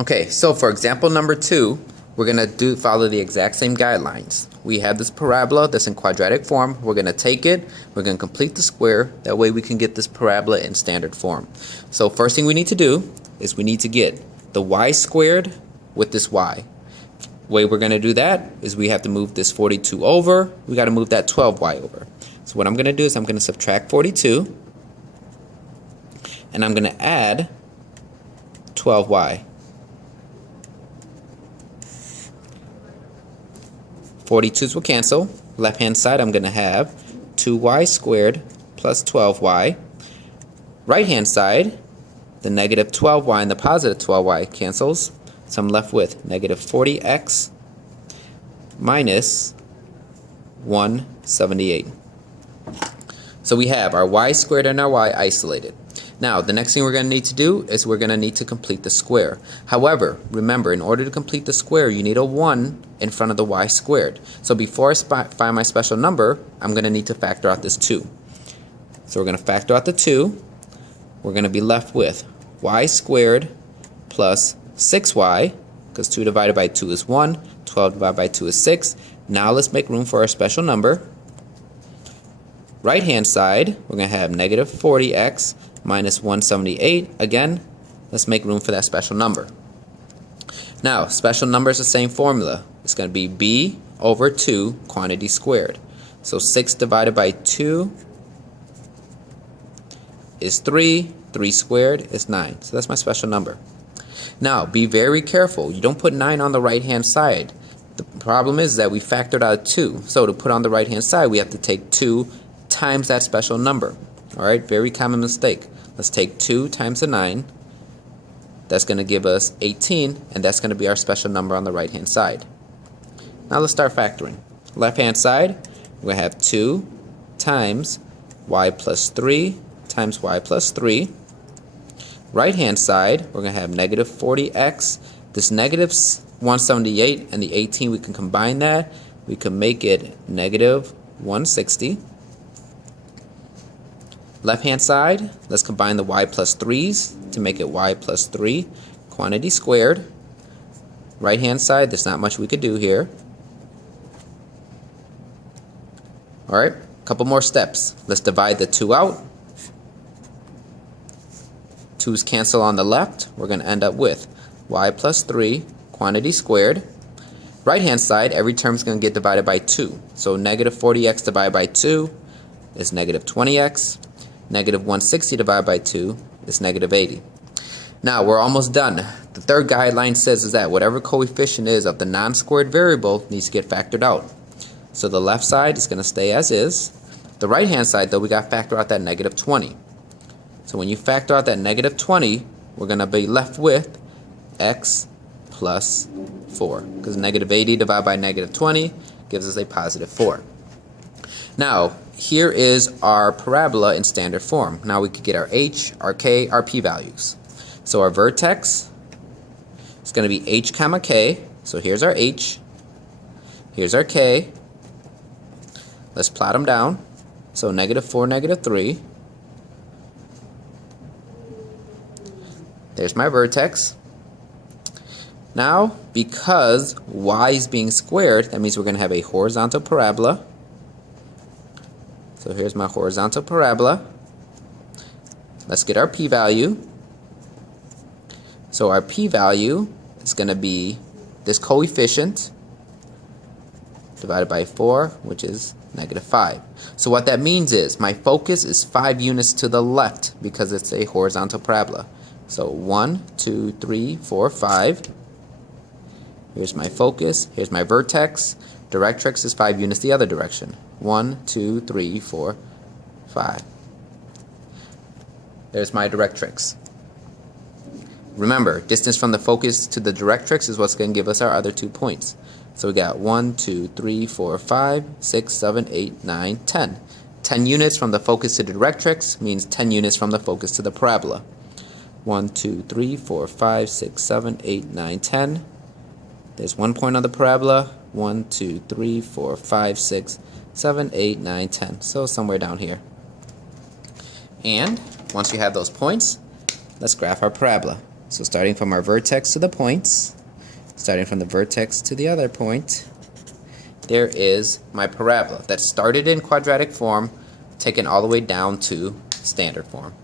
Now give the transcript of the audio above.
Okay, so for example number 2, we're going to follow the exact same guidelines. We have this parabola that's in quadratic form. We're going to take it, we're going to complete the square. That way we can get this parabola in standard form. So first thing we need to do is we need to get the y squared with this y. The way we're going to do that is we have to move this 42 over. We got to move that 12y over. So what I'm going to do is I'm going to subtract 42 and I'm going to add 12y. 42's will cancel. Left hand side I'm going to have 2y squared plus 12y. Right hand side, the negative 12y and the positive 12y cancels. So I'm left with negative 40x minus 178. So we have our y squared and our y isolated. Now, the next thing we're going to need to do is we're going to need to complete the square. However, remember, in order to complete the square, you need a 1 in front of the y squared. So before I find my special number, I'm going to need to factor out this 2. So we're going to factor out the 2. We're going to be left with y squared plus 6y, because 2 divided by 2 is 1, 12 divided by 2 is 6. Now let's make room for our special number. Right hand side, we're going to have negative 40x minus 178. Again, let's make room for that special number. Now, special number is the same formula. It's going to be b over 2 quantity squared. So 6 divided by 2 is 3. 3 squared is 9. So that's my special number. Now, be very careful. You don't put 9 on the right hand side. The problem is that we factored out 2. So to put on the right hand side, we have to take 2 times that special number. Alright, very common mistake. Let's take 2 times the 9. That's going to give us 18, and that's going to be our special number on the right hand side. Now let's start factoring. Left hand side, we're going to have 2 times y plus 3 times y plus 3. Right hand side, we're going to have negative 40x. This negative 178 and the 18, we can combine that. We can make it negative 160. Left hand side, let's combine the y plus 3's to make it y plus 3 quantity squared. Right hand side, there's not much we could do here. Alright, a couple more steps. Let's divide the 2 out. 2's cancel on the left. We're going to end up with y plus 3 quantity squared. Right hand side, every term is going to get divided by 2. So negative 40x divided by 2 is negative 20x. Negative 160 divided by 2 is negative 80. Now we're almost done. The third guideline says is that whatever coefficient is of the non-squared variable needs to get factored out. So the left side is going to stay as is. The right hand side though, we got to factor out that negative 20. So when you factor out that negative 20, we're going to be left with x plus 4. Because negative 80 divided by negative 20 gives us a positive 4. Now, here is our parabola in standard form. Now we could get our h, our k, our p values. So our vertex is going to be h comma k. So here's our h. Here's our k. Let's plot them down. So negative 4, negative 3. There's my vertex. Now, because y is being squared, that means we're going to have a horizontal parabola. So here's my horizontal parabola. Let's get our p-value. So our p-value is going to be this coefficient divided by 4, which is negative 5. So what that means is my focus is 5 units to the left because it's a horizontal parabola. So 1, 2, 3, 4, 5. Here's my focus. Here's my vertex. Directrix is 5 units the other direction. 1, 2, 3, 4, 5. There's my directrix. Remember, distance from the focus to the directrix is what's going to give us our other 2 points. So we got 1, 2, 3, 4, 5, 6, 7, 8, 9, 10. 10 units from the focus to the directrix means 10 units from the focus to the parabola. 1, 2, 3, 4, 5, 6, 7, 8, 9, 10. There's 1 point on the parabola. 1, 2, 3, 4, 5, 6, 7, 8, 9, 10. So somewhere down here. And once you have those points, let's graph our parabola. So starting from our vertex to the points, starting from the vertex to the other point, there is my parabola that started in quadratic form, taken all the way down to standard form.